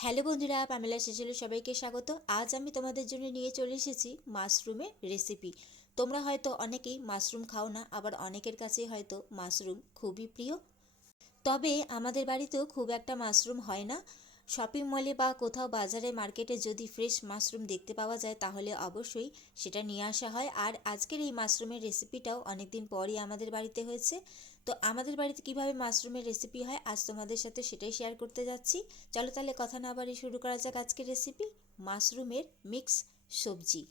Hello বন্ধুরা, Pamela সেচেলে সবাইকে স্বাগত। আজ আমি তোমাদের জন্য নিয়ে চলে এসেছি মাশরুমের রেসিপি তোমরা হয়তো অনেকেই মাশরুম খাও না, আবার অনেকের কাছেই হয়তো মাশরুম খুবই প্রিয়। তবে আমাদের বাড়িতেও খুব একটা মাশরুম হয় না। শপিং মলে বা কোথাও বাজারে মার্কেটে যদি ফ্রেশ মাশরুম দেখতে পাওয়া যায়, তাহলে অবশ্যই সেটা নিয়ে আসা হয়। আর আজকের এই মাশরুমের রেসিপিটাও অনেকদিন পরই আমাদের বাড়িতে হয়েছে। তো আমাদের বাড়িতে কীভাবে মাশরুমের রেসিপি হয়, আজ তোমাদের সাথে সেটাই শেয়ার করতে যাচ্ছি। চলো তাহলে কথা না বাড়ি শুরু করা যাক আজকের রেসিপি মাশরুমের মিক্স সবজি।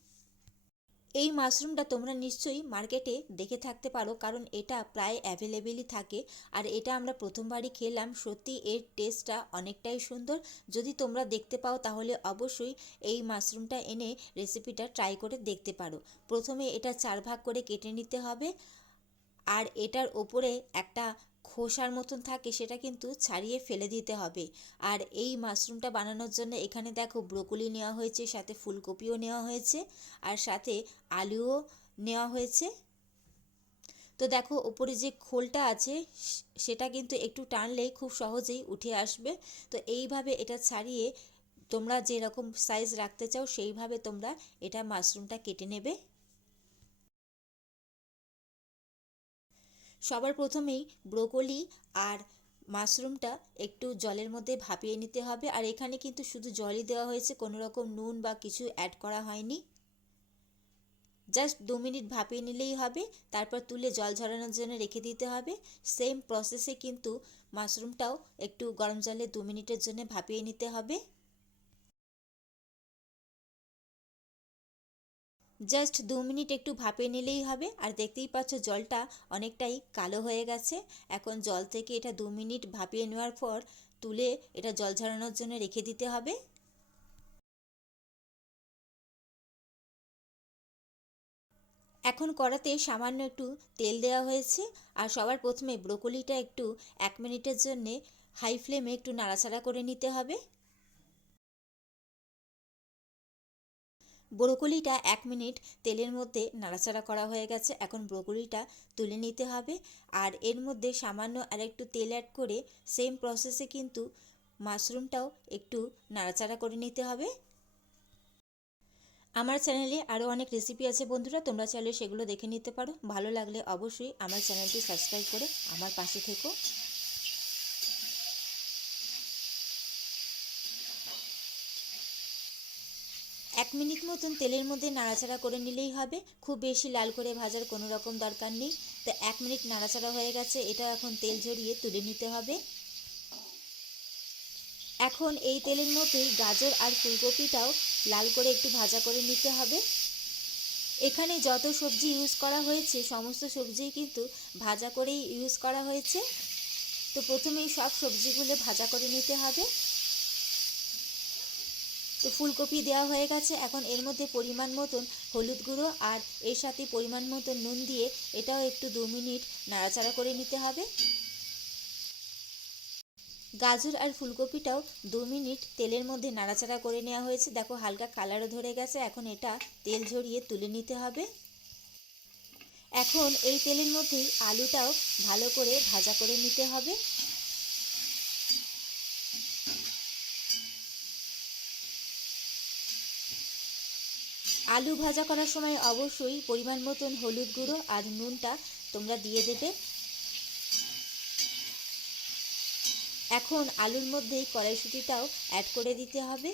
এই মাশরুমটা তোমরা নিশ্চয়ই মার্কেটে দেখে থাকতে পারো, কারণ এটা প্রায় অ্যাভেলেবেলই থাকে। আর এটা আমরা প্রথমবারই খেলাম, সত্যি এর টেস্টটা অনেকটাই সুন্দর। যদি তোমরা দেখতে পাও, তাহলে অবশ্যই এই মাশরুমটা এনে রেসিপিটা ট্রাই করে দেখতে পারো। প্রথমে এটা চার ভাগ করে কেটে নিতে হবে। আর এটার ওপরে একটা খোসার মতন থাকে, সেটা কিন্তু ছাড়িয়ে ফেলে দিতে হবে। আর এই মাশরুমটা বানানোর জন্য এখানে দেখো ব্রোকলি নেওয়া হয়েছে, সাথে ফুলকপিও নেওয়া হয়েছে, আর সাথে আলুও নেওয়া হয়েছে। তো দেখো ওপরে যে খোলটা আছে, সেটা কিন্তু একটু টানলেই খুব সহজেই উঠে আসবে। তো এইভাবে এটা ছাড়িয়ে তোমরা যেরকম সাইজ রাখতে চাও, সেইভাবে তোমরা এটা মাশরুমটা কেটে নেবে। সবার প্রথমেই ব্রোকলি আর মাশরুমটা একটু জলের মধ্যে ভাপিয়ে নিতে হবে। আর এখানে কিন্তু শুধু জলই দেওয়া হয়েছে, কোনো রকম নুন বা কিছু অ্যাড করা হয়নি। জাস্ট দু মিনিট ভাপিয়ে নিলেই হবে, তারপর তুলে জল ঝরানোর জন্য রেখে দিতে হবে। সেম প্রসেসে কিন্তু মাশরুমটাও একটু গরম জলে দু মিনিটের জন্য ভাপিয়ে নিতে হবে। জাস্ট দু মিনিট একটু ভাপিয়ে নিলেই হবে। আর দেখতেই পাচ্ছ জলটা অনেকটাই কালো হয়ে গেছে। এখন জল থেকে এটা দু মিনিট ভাপিয়ে নেওয়ার পর তুলে এটা জল ঝরানোর জন্য রেখে দিতে হবে। এখন কড়াতে সামান্য একটু তেল দেওয়া হয়েছে। আর সবার প্রথমে ব্রোকলিটা একটু এক মিনিটের জন্যে হাই ফ্লেমে একটু নাড়াচাড়া করে নিতে হবে। ব্রোকলিটা এক মিনিট তেলের মধ্যে নাড়াচাড়া করা হয়ে গেছে। এখন ব্রোকলিটা তুলে নিতে হবে আর এর মধ্যে সামান্য আর একটু তেল অ্যাড করে সেম প্রসেসে কিন্তু মাশরুমটাও একটু নাড়াচাড়া করে নিতে হবে। আমার চ্যানেলে আরও অনেক রেসিপি আছে বন্ধুরা, তোমরা চাইলে সেগুলো দেখে নিতে পারো। ভালো লাগলে অবশ্যই আমার চ্যানেলটি সাবস্ক্রাইব করে আমার পাশে থেকো। এক মিনিট মতন তেলের মধ্যে নাড়াচাড়া করে নিলেই হবে। খুব বেশি লাল করে ভাজার কোনো রকম দরকার নেই। তো এক মিনিট নাড়াচাড়া হয়ে গেছে, এটা এখন তেল ঝরিয়ে তুলে নিতে হবে। এখন এই তেলের মধ্যেই গাজর আর ফুলকপিটাও লাল করে একটু ভাজা করে নিতে হবে। এখানে যত সবজি ইউজ করা হয়েছে, সমস্ত সবজিই কিন্তু ভাজা করেই ইউজ করা হয়েছে। তো প্রথমেই সব সবজিগুলো ভাজা করে নিতে হবে। ফুলকপি দেওয়া হয়ে গেছে। এখন এর মধ্যে পরিমাণ মতন হলুদ গুঁড়ো আর এর সাথে পরিমাণ মতন নুন দিয়ে এটাও একটু দু মিনিট নাড়াচাড়া করে নিতে হবে। গাজর আর ফুলকপিটাও দু মিনিট তেলের মধ্যে নাড়াচাড়া করে নেওয়া হয়েছে। দেখো হালকা কালারও ধরে গেছে। এখন এটা তেল ঝরিয়ে তুলে নিতে হবে। এখন এই তেলের মধ্যেই আলুটাও ভালো করে ভাজা করে নিতে হবে। আলু ভাজা করার সময় অবশ্যই পরিমাণ মতন হলুদ গুঁড়ো আর নুনটা তোমরা দিয়ে দেবে। এখন আলুর মধ্যেই কড়াইশুঁটিটাও অ্যাড করে দিতে হবে।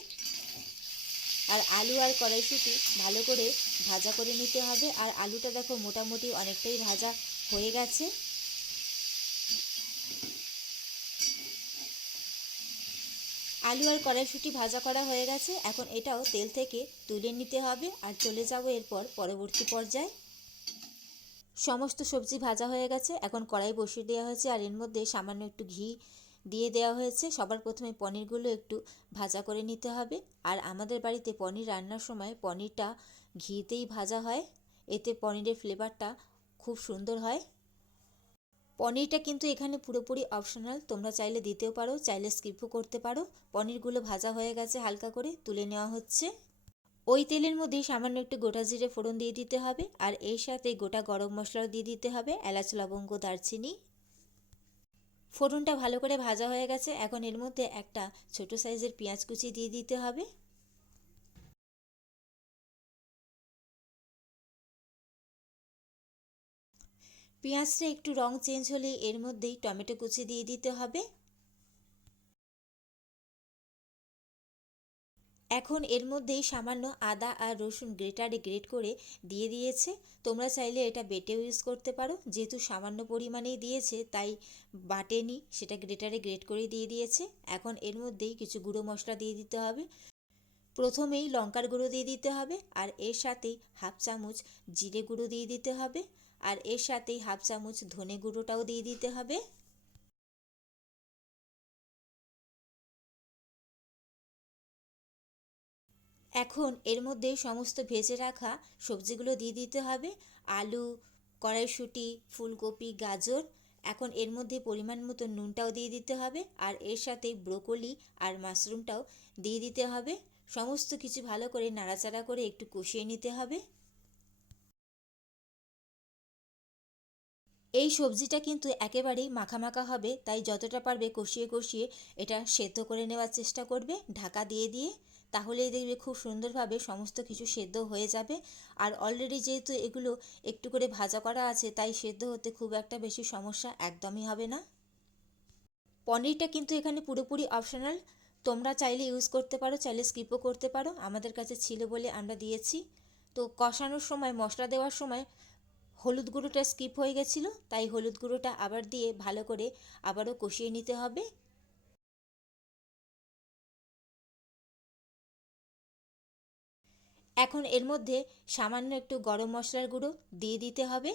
আর আলু আর কড়াইশুঁটি ভালো করে ভাজা করে নিতে হবে। আর আলুটা দেখো মোটামুটি অনেকটাই ভাজা হয়ে গেছে। আলু আর কড়াইশুঁটি ভাজা করা হয়ে গেছে। এখন এটাও তেল থেকে তুলে নিতে হবে আর চলে যাব এরপর পরবর্তী পর্যায়ে। সমস্ত সবজি ভাজা হয়ে গেছে। এখন কড়াই বসিয়ে দেওয়া হয়েছে আর এর মধ্যে সামান্য একটু ঘি দিয়ে দেওয়া হয়েছে। সবার প্রথমে পনিরগুলো একটু ভাজা করে নিতে হবে। আর আমাদের বাড়িতে পনির রান্নার সময় পনিরটা ঘিতেই ভাজা হয়। এতে পনিরের ফ্লেভারটা খুব সুন্দর হয়। পনিরটা কিন্তু এখানে পুরোপুরি অপশনাল তোমরা চাইলে দিতেও পারো, চাইলে স্কিপও করতে পারো। পনিরগুলো ভাজা হয়ে গেছে হালকা করে, তুলে নেওয়া হচ্ছে। ওই তেলের মধ্যে সামান্য একটু গোটা জিরে ফোড়ন দিয়ে দিতে হবে, আর এর সাথে গোটা গরম মশলাও দিয়ে দিতে হবে, এলাচ, লবঙ্গ, দারচিনি। ফোড়নটা ভালো করে ভাজা হয়ে গেছে, এখন এর মধ্যে একটা ছোট সাইজের পেঁয়াজ কুচি দিয়ে দিতে হবে। পেঁয়াজটা একটু রং চেঞ্জ হলে এর মধ্যেই টমেটো কুচি দিয়ে দিতে হবে। এখন এর মধ্যেই সামান্য আদা আর রসুন গ্রেটারে গ্রেট করে দিয়ে দিয়েছে। তোমরা চাইলে এটা বেটেও ইউজ করতে পারো। যেহেতু সামান্য পরিমাণেই দিয়েছে, তাই বাটেনি, সেটা গ্রেটারে গ্রেট করে দিয়ে দিয়েছে। এখন এর মধ্যেই কিছু গুঁড়ো মশলা দিয়ে দিতে হবে। প্রথমেই লঙ্কার গুঁড়ো দিয়ে দিতে হবে আর এর সাথেই হাফ চামচ জিরে গুঁড়ো দিয়ে দিতে হবে। আর এর সাথেই হাফ চামচ ধনে গুঁড়োটাও দিয়ে দিতে হবে। এখন এর মধ্যে সমস্ত ভেজে রাখা সবজিগুলো দিয়ে দিতে হবে। আলু, কড়াইশুঁটি, ফুলকপি, গাজর, এখন এর মধ্যে পরিমাণ মতো নুনটাও দিয়ে দিতে হবে আর এর সাথে ব্রোকলি আর মাশরুমটাও দিয়ে দিতে হবে। সমস্ত কিছু ভালো করে নাড়াচাড়া করে একটু কষিয়ে নিতে হবে। এই সবজিটা কিন্তু একেবারেই মাখা মাখা হবে, তাই যতটা পারবে কষিয়ে কষিয়ে এটা সেদ্ধ করে নেওয়ার চেষ্টা করবে, ঢাকা দিয়ে দিয়ে। তাহলেই দেখবে খুব সুন্দরভাবে সমস্ত কিছু সেদ্ধ হয়ে যাবে। আর অলরেডি যেহেতু এগুলো একটু করে ভাজা করা আছে, তাই সেদ্ধ হতে খুব একটা বেশি সমস্যা একদমই হবে না। পনিরটা কিন্তু এখানে পুরোপুরি অপশনাল তোমরা চাইলে ইউজ করতে পারো, চাইলে স্কিপও করতে পারো। আমাদের কাছে ছিল বলে আমরা দিয়েছি। তো কষানোর সময়, মশলা দেওয়ার সময় হলুদ গুঁড়োটা স্কিপ হয়ে গেছিল, তাই হলুদ গুঁড়োটা আবার দিয়ে ভালো করে আবারও কষিয়ে নিতে হবে। এখন এর মধ্যে সামান্য একটু গরম মশলার গুঁড়ো দিয়ে দিতে হবে।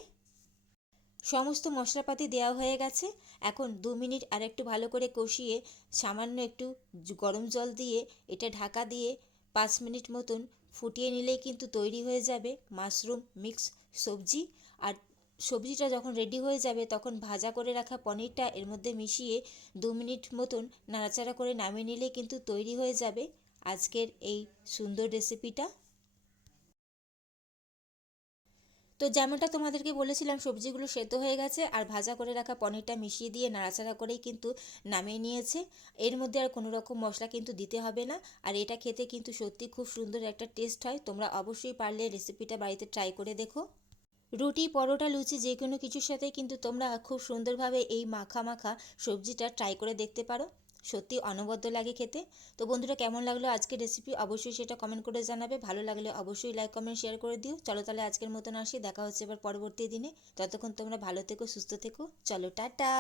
সমস্ত মশলাপাতি দেওয়া হয়ে গেছে, এখন দু মিনিট আর একটু ভালো করে কষিয়ে সামান্য একটু গরম জল দিয়ে এটা ঢাকা দিয়ে পাঁচ মিনিট মতন ফুটিয়ে নিলেই কিন্তু তৈরি হয়ে যাবে মাশরুম মিক্স সবজি। আর সবজিটা যখন রেডি হয়ে যাবে, তখন ভাজা করে রাখা পনিরটা এর মধ্যে মিশিয়ে দু মিনিট মতন নাড়াচাড়া করে নামিয়ে নিলেই কিন্তু তৈরি হয়ে যাবে আজকের এই সুন্দর রেসিপিটা তো যেমনটা তোমাদেরকে বলেছিলাম, সবজিগুলো সেদ্ধ হয়ে গেছে আর ভাজা করে রাখা পনিরটা মিশিয়ে দিয়ে নাড়াচাড়া করেই কিন্তু নামিয়ে নিয়েছে। এর মধ্যে আর কোনো রকম মশলা কিন্তু দিতে হবে না আর এটা খেতে কিন্তু সত্যি খুব সুন্দর একটা টেস্ট হয়। তোমরা অবশ্যই পারলে রেসিপিটা বাড়িতে ট্রাই করে দেখো। রুটি, পরোটা, লুচি, যে কোনো কিছুর সাথে কিন্তু তোমরা খুব সুন্দরভাবে এই মাখা মাখা সবজিটা ট্রাই করে দেখতে পারো। সত্যি অনবদ্য লাগে খেতে। তো বন্ধুরা, কেমন লাগল আজকের রেসিপি অবশ্যই সেটা কমেন্ট করে জানাবে। ভালো লাগলে অবশ্যই লাইক কমেন্ট শেয়ার করে দিও। চলো তাহলে আজকের মতন আসি। দেখা হচ্ছে এবার পরবর্তী দিনে। ততক্ষণ তোমরা ভালো থেকো, সুস্থ থেকো। চলো, টাটা!